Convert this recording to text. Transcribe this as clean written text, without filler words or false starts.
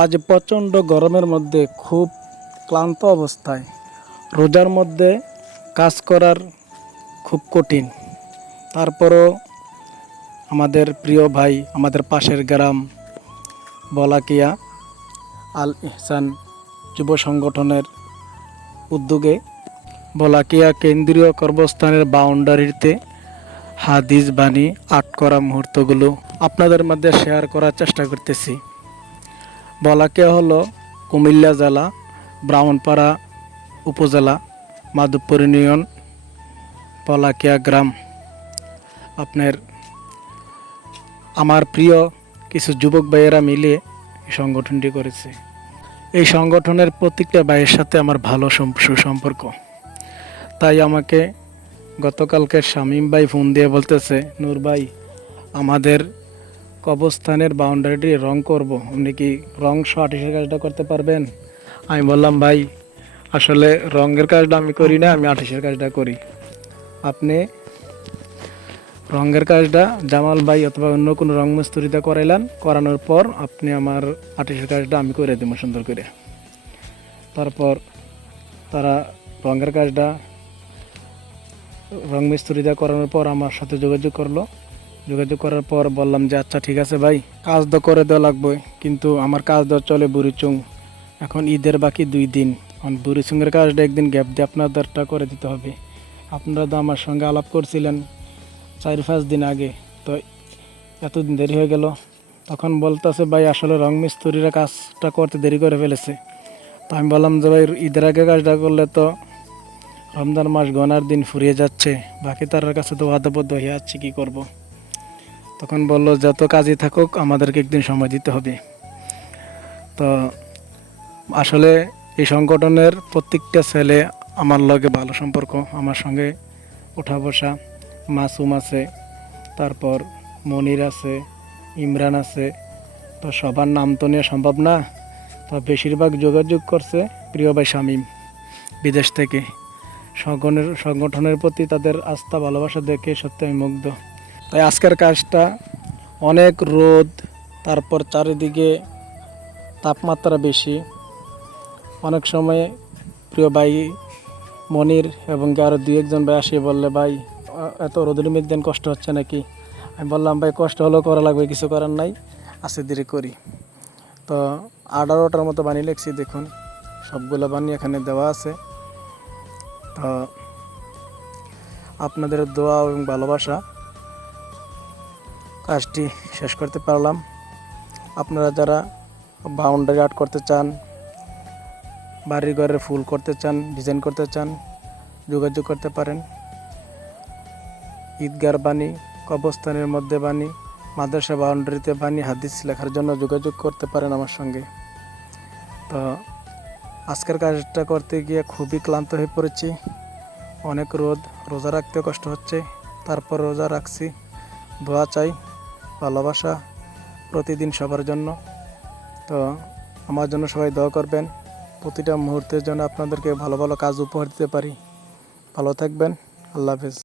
আজ প্রচণ্ড গরমের মধ্যে খুব ক্লান্ত অবস্থায় রোজার মধ্যে কাজ করার খুব কঠিন। তারপরও আমাদের প্রিয় ভাই, আমাদের পাশের গ্রাম বলাকিয়া আল ইহসান যুব সংগঠনের উদ্যোগে বলাকিয়া কেন্দ্রীয় কর্মস্থানের বাউন্ডারিতে হাদিস বাণী আট করা মুহূর্তগুলো আপনাদের মধ্যে শেয়ার করার চেষ্টা করতেছি। বলাকিয়া হলো কুমিল্লা জেলা, ব্রাহ্মণপাড়া উপজেলা, মাধবপুর ইউনিয়ন, বলাকিয়া গ্রাম। আমার প্রিয় কিছু যুবক ভাইয়েরা মিলে এই সংগঠনটি করেছে। এই সংগঠনের প্রত্যেকটা ভাইয়ের সাথে আমার ভালো সুসম্পর্ক। তাই আমাকে গতকালকে শামীম ভাই ফোন দিয়ে বলতেছে, নূর ভাই, আমাদের কবরস্থানের বাউন্ডারিটি রং করব, আপনি কি রং সহ আর্টিসের কাজটা করতে পারবেন? আমি বললাম, ভাই আসলে রঙের কাজটা আমি করি না, আমি আর্টিসের কাজটা করি। আপনি রঙের কাজটা জামাল ভাই অথবা অন্য কোনো রং মিস্ত্রিতে করানোর পর আপনি আমার আর্টিসের কাজটা আমি করে দেবো সুন্দর করে। তারপর তারা রঙের কাজটা রং মিস্ত্রিতে করানোর পর আমার সাথে যোগাযোগ করলো। যোগাযোগ করার পর বললাম যে আচ্ছা ঠিক আছে ভাই, কাজ তো করে দেওয়া লাগবে, কিন্তু আমার কাজ দেওয়া চলে বুড়িচুং। এখন ঈদের বাকি 2 দিন, এখন বুড়িচুংয়ের কাজটা একদিন গ্যাপ দিয়ে আপনাদেরটা করে দিতে হবে। আপনারা তো আমার সঙ্গে আলাপ করছিলেন 4-5 দিন আগে, তো এতদিন দেরি হয়ে গেল। তখন বলতেছে, ভাই আসলে রং মিস্ত্রিরা কাজটা করতে দেরি করে ফেলেছে। তো আমি বললাম যে ভাই, ঈদের আগে কাজটা করলে তো রমজান মাস গনার দিন ফুরিয়ে যাচ্ছে, বাকি তার কাছে তো ওয়াদাবদ্ধ হয়ে যাচ্ছে, কী করব। তখন বলল, যত কাজই থাকুক আমাদেরকে একদিন সময় দিতে হবে। তো আসলে এই সংগঠনের প্রত্যেকটা ছেলে আমার লগে ভালো সম্পর্ক, আমার সঙ্গে ওঠা বসা। মাসুম আছে, তারপর মনির আছে, ইমরান আছে। তো সবার নাম তো নেওয়া সম্ভব না, তো বেশিরভাগ যোগাযোগ করছে প্রিয় ভাই শামীম বিদেশ থেকে। সংগঠনের প্রতি তাদের আস্থা ভালোবাসা দেখে সত্যি আমি মুগ্ধ। তাই আজকের কাজটা অনেক রোদ, তারপর চারিদিকে তাপমাত্রা বেশি। অনেক সময় প্রিয় ভাই মনির এবং আরও 2-1 ভাই আসিয়ে বললে, ভাই এত রোদের মধ্যে কষ্ট হচ্ছে নাকি? আমি বললাম, ভাই কষ্ট হলেও করা লাগবে, কিছু করার নাই, আস্তে ধীরে করি। তো 18টার মতো বানিয়ে লিখছি, দেখুন সবগুলো বানিয়ে এখানে দেওয়া আছে। তো আপনাদের দোয়া এবং ভালোবাসা কাজটি শেষ করতে পারলাম। আপনারা যারা বাউন্ডারি আর্ট করতে চান, বাড়ির ঘরের ফুল করতে চান, ডিজাইন করতে চান, যোগাযোগ করতে পারেন। ঈদগার বাণী, কবরস্থানের মধ্যে বাণী, মাদ্রাসা বাউন্ডারিতে বাণী, হাদিস লেখার জন্য যোগাযোগ করতে পারেন আমার সঙ্গে। তো আজকের কাজটা করতে গিয়ে খুবই ক্লান্ত হয়ে পড়েছি। অনেক রোদ, রোজা রাখতে কষ্ট হচ্ছে, তারপর রোজা রাখছি। দোয়া চাই, ভালোবাসা প্রতিদিন সবার জন্য। তো আমার জন্য সবাই দোয়া করবেন, প্রতিটা মুহূর্তের জন্য আপনাদেরকে ভালো ভালো কাজ উপহার দিতে পারি। ভালো থাকবেন, আল্লাহ হাফেজ।